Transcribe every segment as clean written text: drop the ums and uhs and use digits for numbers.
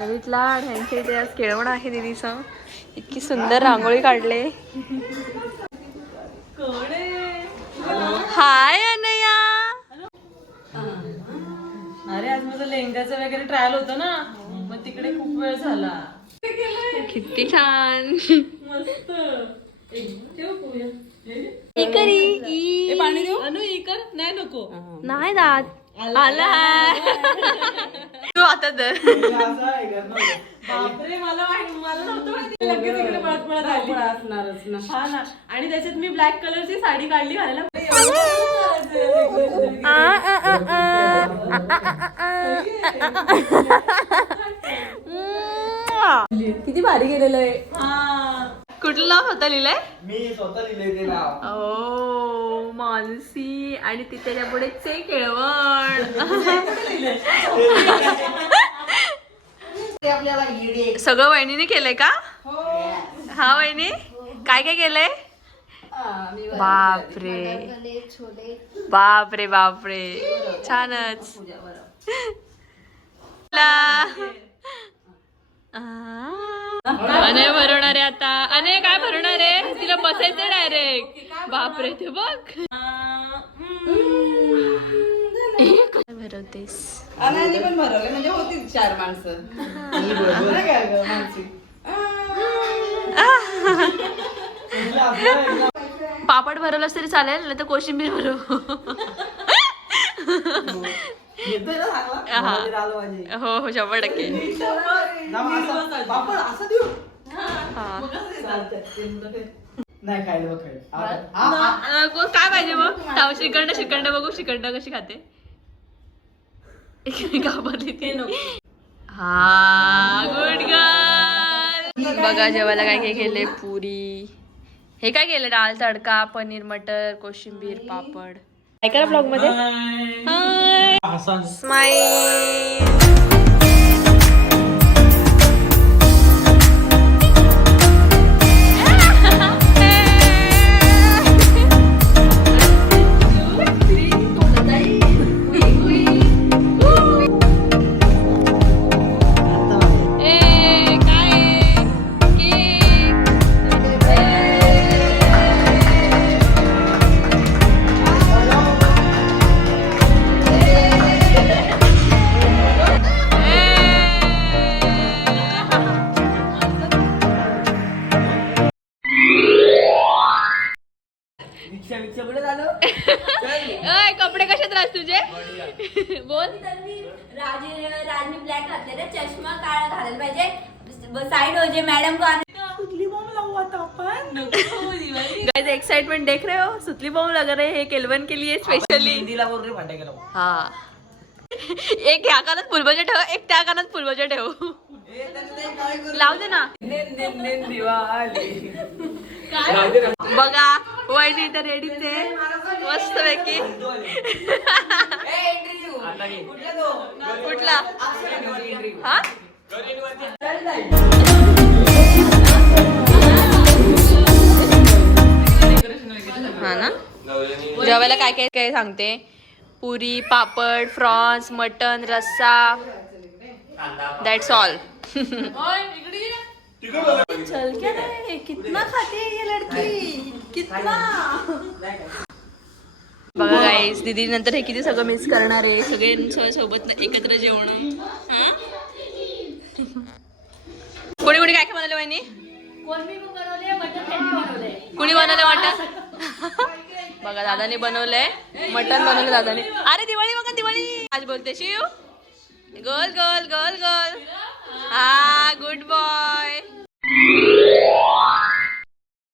रवितला ह्यांच्या इथे आज केळवण आहे दीदीचं. इतकी सुंदर रांगोळी काढले. हाय अनया. अरे आज माझं लेहंगाचं वगैरे ट्रायल होतं ना, मग तिकडे खूप वेळ झाला. किती छान. मस्त. पाणी देऊ अनु इकर नाही नको. नाही दात आला. तू आता दर. बापरे मला नव्हतं माहिती. लगेच इकडे पळत आली असणारच ना. हा ना. आणि त्याच्यात मी ब्लॅक कलरची साडी काढली घालायला. किती भारी गेलेलं आहे. कुठलं नाव स्वतः लिहिलंय? मी स्वतः लिहिलंय ते नाव. ओ मानसी. आणि ती त्याच्या पुढे चे केळवण. सगळं वहिनीने केलंय का? हा वहिनी काय काय केलंय? बापरे बापरे बापरे छानच. अनय भरवणार आहे आता. अनय काय भरवणार आहे? तिला बसायचंय डायरेक्ट. बापरे ते बघ. काय भरवतेस? अनाने पण भरवले म्हणजे होती 4 माणसं. पापड भरवलंस तरी चालेल, नाही तर कोशिंबीर भरव. हो हो 100%. नाही खायला काय पाहिजे मग? श्रीखंड बघू. श्रीखंड कशी खाते? घाबरली ती. हा गुड गर्ल. बघा जेवायला काय काय केले. पुरी. हे काय केलं? डाळ तडका, पनीर मटर, कोशिंबीर, पापड. काय करा ब्लॉग मध्ये. स्माईल. कपडे कशात राहत तुझे? बोल. राजनी ब्लॅक घातलेला, चष्मा काळा घालायला पाहिजे. साइड हो जे मॅडम को सुतली बॉम्ब लावू आता आपण. गाइस एक्साइटमेंट देख रहे हो? सुतली बॉम्ब लग रहे हैं केलवन के लिए स्पेशली. हिंदीला बोल रे भांडे केलं. हा. एक ह्या कानात फुलबजा ठेव, एक त्या कानात फुलबजा ठेव. लाव दे ना. बघा वहिनी तर रेडीच आहे मस्त पैकी. कुठला? हा हा ना. जेवायला काय काय काय सांगते. पुरी, पापड, फ्रॉन्स, मटन, रस्सा. That's all. चल क्या रे, कितना खाते ये लड़की, कितना. बघा गाईस दीदी नंतर हे किती सगळं मिस करणार आहे. सगळे सोबत एकत्र जेवण. कोणी कोणी काय काय बनवले वहिनी? कुणी बनवले मटन? बघा दादाने बनवलंय मटन. बनवलं दादाने. अरे दिवाळी बघा दिवाळी. आज बोलते शिव. गोल गोल गोल गोल. हा गुड बॉय.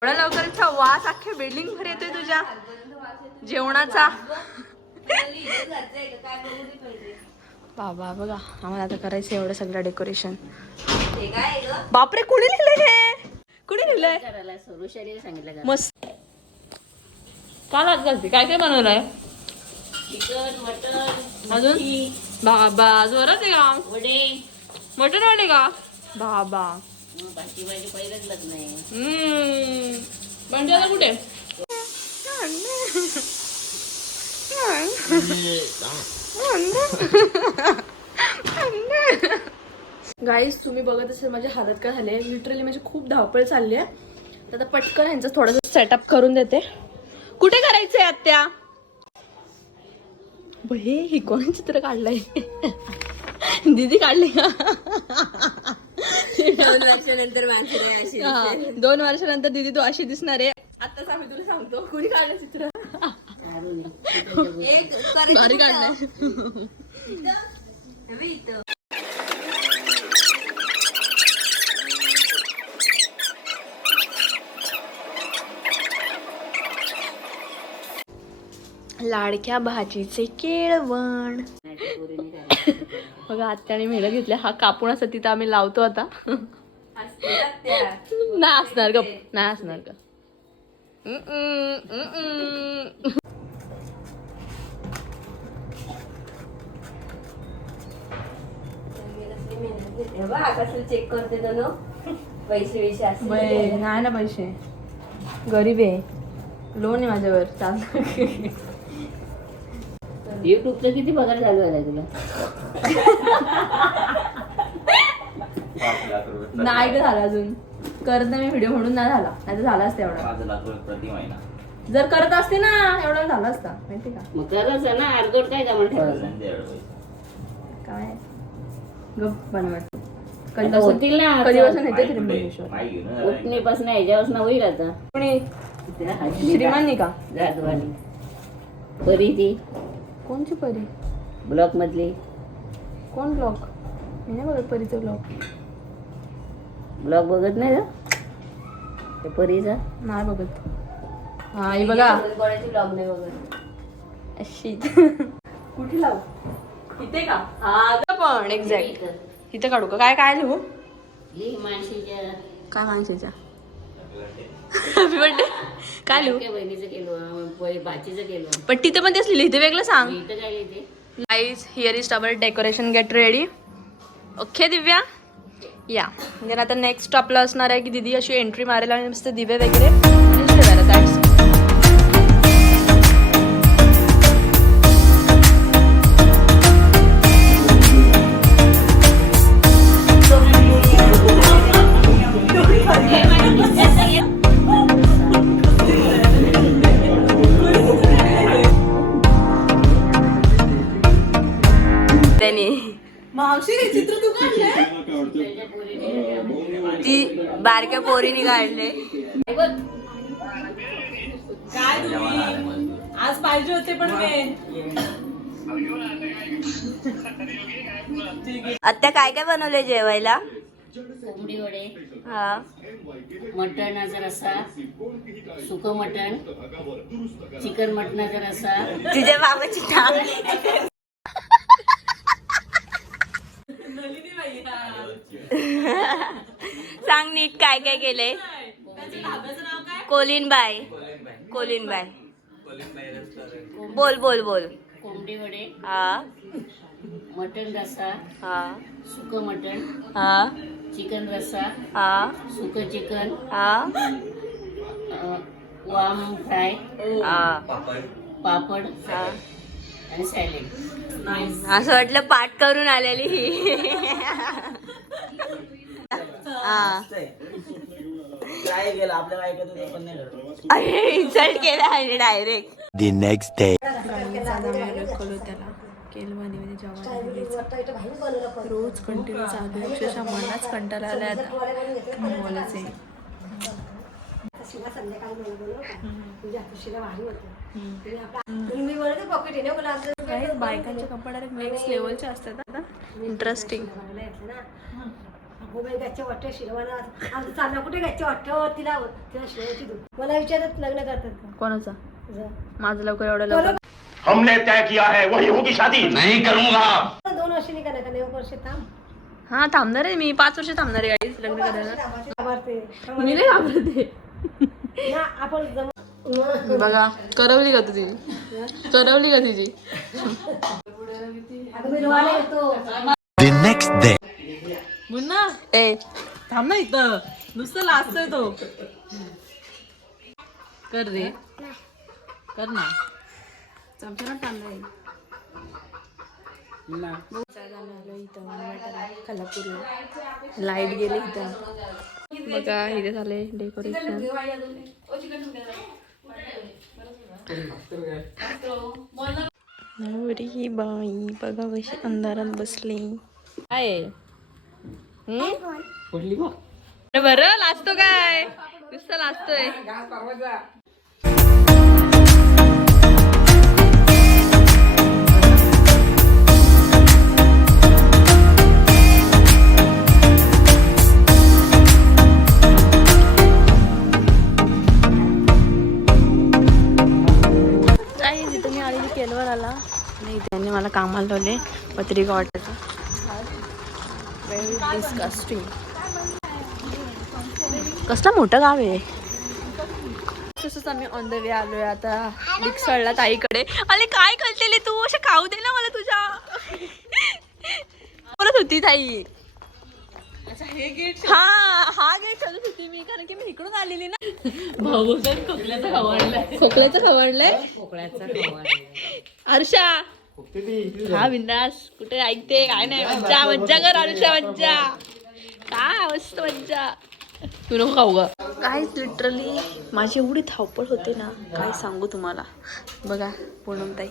एवढा लवकरचा वास अख्ख्या बिल्डिंग भर येतोय तुझ्या जेवणाचा. बाबा बघा आम्हाला आता करायचं एवढं सगळं डेकोरेशन. बापरे कुणी लिहिलंय हे? कुणी लिहिलंय? मस्त. का लाच घालते? काय काय बनवलंय? चिकन, मटन, अजून बाबा जोरात आहे का? मटन वाले का? बाबा भाजी पहिलंच लग्न आहे. पण त्याला कुठे? गाईस तुम्ही बघत असेल माझी हालत काय झाली आहे. लिटरली माझी खूप धावपळ चालली आहे. तर आता पटकन ह्यांचं थोडंसं सेटअप करून देते. कुठे करायचंय आत्या? हे ही कोण चित्र काढलंय? दीदी काढली का? 2 वर्षानंतर माणसं अशी हा, 2 वर्षानंतर दीदी तू अशी दिसणार आहे. आताच आम्ही तुला सांगतो कुणी काढलं चित्र. एक भारी काढलंय. इथं लाडक्या भाजीचे केळवण. बघा आत्याने मेहनत घेतल्या. हा कापून असं तिथं आम्ही लावतो आता. नाही असणार ग, नाही असणार ग. कसं चेक करते तर पैसे नाही ना पैसे, गरीब आहे. लोन आहे माझ्यावर. चालतं. युट्यूबचं किती पगार चालू आहे तुला? नाही ग झाला अजून. करत नाही मी व्हिडिओ म्हणून नाही झाला. नाही तर झाला असता एवढा. 5 लाख प्रति महिना. जर करत असते ना एवढा झाला असता माहिती का. मग करायचं ना अर्धवट काय जमा ठेवायचं काय गप बनवत. आता होतील ना. कधीपासून येते त्र्यंबकेश्वर. उठणीपासून ह्याच्यापासून होईल आता. कोणी श्रीमानी का? जाधवानी परी ती कोणची परी? ब्लॉक मधली. कोण ब्लॉग? मी नाही बघत परीचं ब्लॉग. ब्लॉग बघत नाही का परीचा? नाही बघत. हा ही बघा कोणाची ब्लॉग नाही बघत. अशी. कुठे लावू? इथे का? हा पण एक्झॅक्ट इथे काढू का? काय काय लिहू? मानसीच्या काय माणसाच्या? हॅपी बर्थडे काय लिहू? बहिणीचं केलं, भाचीचं केलं. पण तिथे पण तेच लिहिलं. इथे वेगळं सांग. इथं काय लिहिते? Guys here is our decoration get ready. Okay Divya या. म्हणजे आता नेक्स्ट आपलं असणार आहे की दीदी अशी एंट्री मारेल आणि मस्त दिवे वगैरे ठेवायला. दॅट्स मावशी हे चित्र तू काढलंय? ती बारक्या पोरीने काढले. काय तुम्ही आज पाहिजे होते पण आत्या काय काय बनवले जेवायला? कोंबडी वडे, हा मटणाचा रस्सा, सुक मटण, चिकन मटणाचा रस्सा. तुझ्या बाबाची नाव सांग नीट काय काय केलंय? कोलिनबाई. कोलिनबाई बोल बोल बोल. कोंबडी वडे, हा मटण रस्सा, हा सुक मटण, हा चिकन रस्सा, हा सुक चिकन, हा वाम फ्राय, हा पापड हा. आणि सॅलेड. असं वाटलं पाठ करून आलेली ही. हा काय केलं आपल्याला ऐकत होतं पण नाही घडलं. अरे इन्सल्ट केला आहे डायरेक्ट. The next day. त्याला केलवानीमध्ये जेव्हा रोज कंटिन्यू चालू आहे. अक्षरशः मलाच कंटाळा आलाय आता बोलायचे. काही बायकांच्या कपड्या डायरेक्ट नेक्स्ट लेवलच्या असतात आता. इंटरेस्टिंग. मला विचारत लग्न करतात का? कोणाचा? माझं लवकर एवढं लवकर. हमने तय किया है वही होगी शादी. नहीं करूंगा. 2 वर्ष नाही करायचं, 9 वर्ष थांब. हा थांबणार आहे मी. 5 वर्ष थांबणार आहे गाईस लग्न करायला. आवडते. मी नाही घाबरते. ना आपण बघा करवली का तुझी? करवली का तुझी? आता मी रोहायला येतो. The next day. मुन्ना ए थांब ना इथं. नुसतं लाजतोय तो. कर रे, कर ना. चमच्याला तांदूळ इथं कोल्हापूरला लाईट गेले इथं बघा. इथे झाले डेकोरेशन. नवरी बाई बघा कशी अंधारात बसली. काय बरं लाजतो काय नुसतं लाजतोय. जिथं मी आलेली केलवर आला नाही त्यांनी मला कामाला लावले पत्रिका वाटायचं. Very disgusting. कसला मोठं गाव आहे. तसंच आम्ही ऑन द वे आलोय आता डिक्सळला ताईकडे. अरे काय करतेली तू असे खाऊ दे ना मला तुझ्या बोलत होती ताई. हे गेट हा गेट चालत होती मी कारण की मी इकडून आलेली ना. भाऊ खोकल्याचं खवडलंय. खोकल्याचं खवडलंय. खोकल्याचं खवडलंय. हर्षा हा बिंदास कुठे ऐकते काय नाही. मज्जा मज्जा कर हर्षा मज्जा. काय मस्त मज्जा. तू नको खाऊ ग. काय लिटरली माझी एवढी धावपळ होते ना काय सांगू तुम्हाला. बघा पूनमताई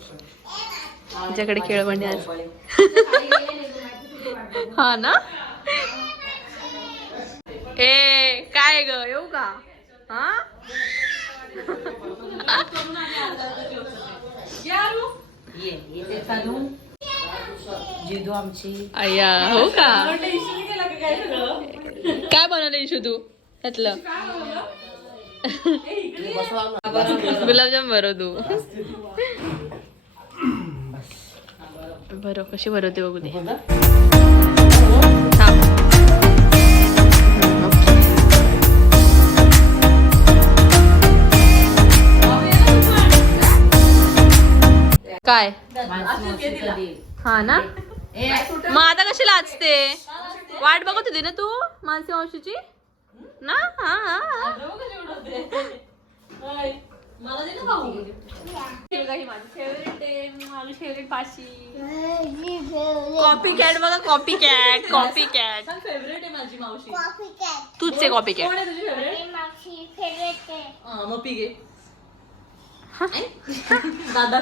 तुझ्याकडे केळवणी आज. हा ना ए काय ग येऊ का. हा जिदू आमची अय्या हो का. काय बनवलं इशू तू त्यातलं. गुलाबजाम बरो तू. बरं कशी भरवते बघू दे. काय हा ना मग आता कशी लाजते. वाट बघत होती ना तू मानसी मावशीची ना. हा हा माझी फेवरेट आहे. माझी फेवरेट पाशी कॉपी कॅट. बघा copy cat copy cat favourite आहे माझी मावशी. तूच आहे कॉपी कॅट. कोण आहे तुझी फेवरेट. मग पी घे. दादा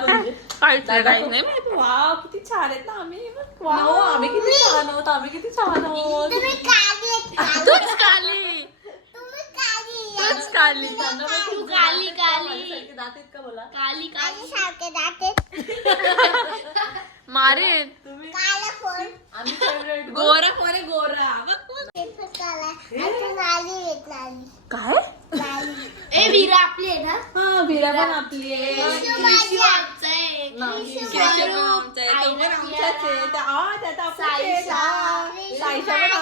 काहीच नाही. वा किती छान आहेत ना आम्ही. आम्ही किती छान आहोत. आम्ही किती छान आहोत. तूच काली तूच काली. तू काली काली दात आहेत का बोला. काली काली सारखे दाते. मारेन. आम्ही फेवरेट. गोरा कोरे गोरा. काय ए वीरा आपली आहे ना. हा वीरा पण आपली आहे. साईशा पण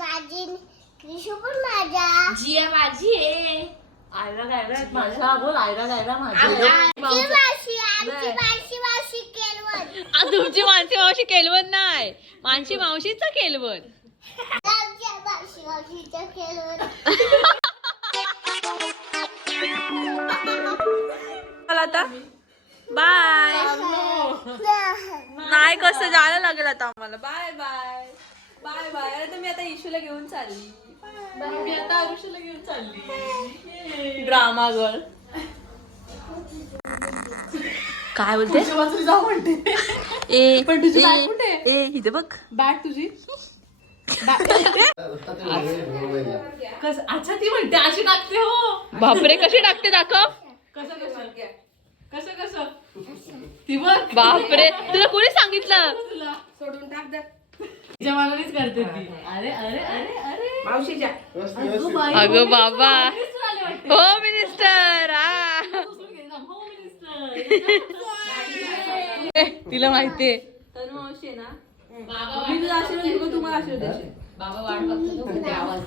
आमची क्रिशू पण माझा. जिया माझी आहे. आयरा गायरा माझ्या. बोल आयरा गायरा माझी. तुमची मानसी मावशी केलवण नाही. मानसी मावशीचा केलवण. आता बाय. नाही कसं जायला लागेल आता आम्हाला. Bye bye bye bye. अरे तर मी आता इशूला घेऊन चालली. मी आता आरुषला घेऊन चालली. Drama girl. काय बोलते जाऊ म्हणते. ए पण तुझी बॅग कुठे. ए इथे बघ बॅग तुझी. अच्छा ती म्हणते अशी टाकते. हो बापरे कशी टाकते दाखव. कसं कसं कसं कसं ती बघ. बापरे तुला कोणी सांगितलं. तुला सोडून टाक दे. तिच्या मनानेच करते ती. अरे अरे अरे अरे मावशीच्या अगं बाबा होम मिनिस्टर. तिला माहितीये तर मावशी आहे ना. मी तुझा आशीर्वाद घेऊ. तुम्हाला आशीर्वाद देशील. बाबा वाट बघतो. आवाज